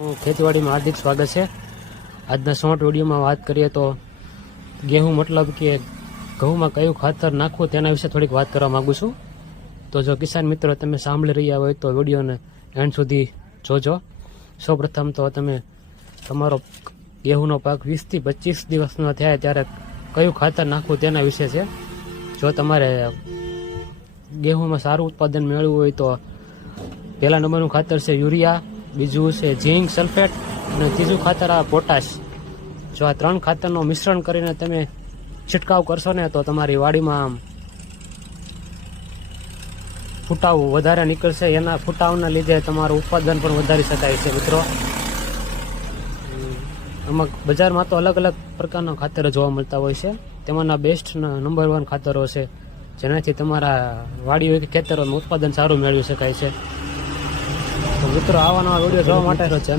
ખેતીવાડીમાં હાર્દિક સ્વાગત છે. આજના શોર્ટ વિડીયોમાં વાત કરીએ તો ગેહું મતલબ કે ઘઉંમાં કયું ખાતર નાખવું તેના વિશે થોડીક વાત કરવા માંગુ છું. તો જો કિસાન મિત્રો તમે સાંભળી રહ્યા હોય તો વિડીયોને એન્ડ સુધી જોજો. સૌપ્રથમ તો તમે તમારો ગેહુંનો પાક વીસથી પચીસ દિવસનો થાય ત્યારે કયું ખાતર નાખવું તેના વિશે છે. જો તમારે ગેહુંમાં સારું ઉત્પાદન મેળવવું હોય તો પહેલા નંબરનું ખાતર છે યુરિયા બીજું છે ઝીંક સલ્ફેટ અને ત્રીજું ખાતર આ પોટાશ જો આ ત્રણ ખાતરનું મિશ્રણ કરીને તમે છંટકાવ કરશો ને તો તમારી વાડીમાં આમ ફૂટાવ વધારે નીકળશે. એના ફૂટાવના લીધે તમારું ઉત્પાદન પણ વધારી શકાય છે મિત્રો. આમાં બજારમાં તો અલગ અલગ પ્રકારના ખાતરો જોવા મળતા હોય છે. તેમાંના બેસ્ટ નંબર વન ખાતરો છે. જેનાથી તમારા વાડીઓ કે ખેતરોનું ઉત્પાદન સારું મેળવી શકાય છે. મિત્રો આવા આ વીડિયો જોવા માટે.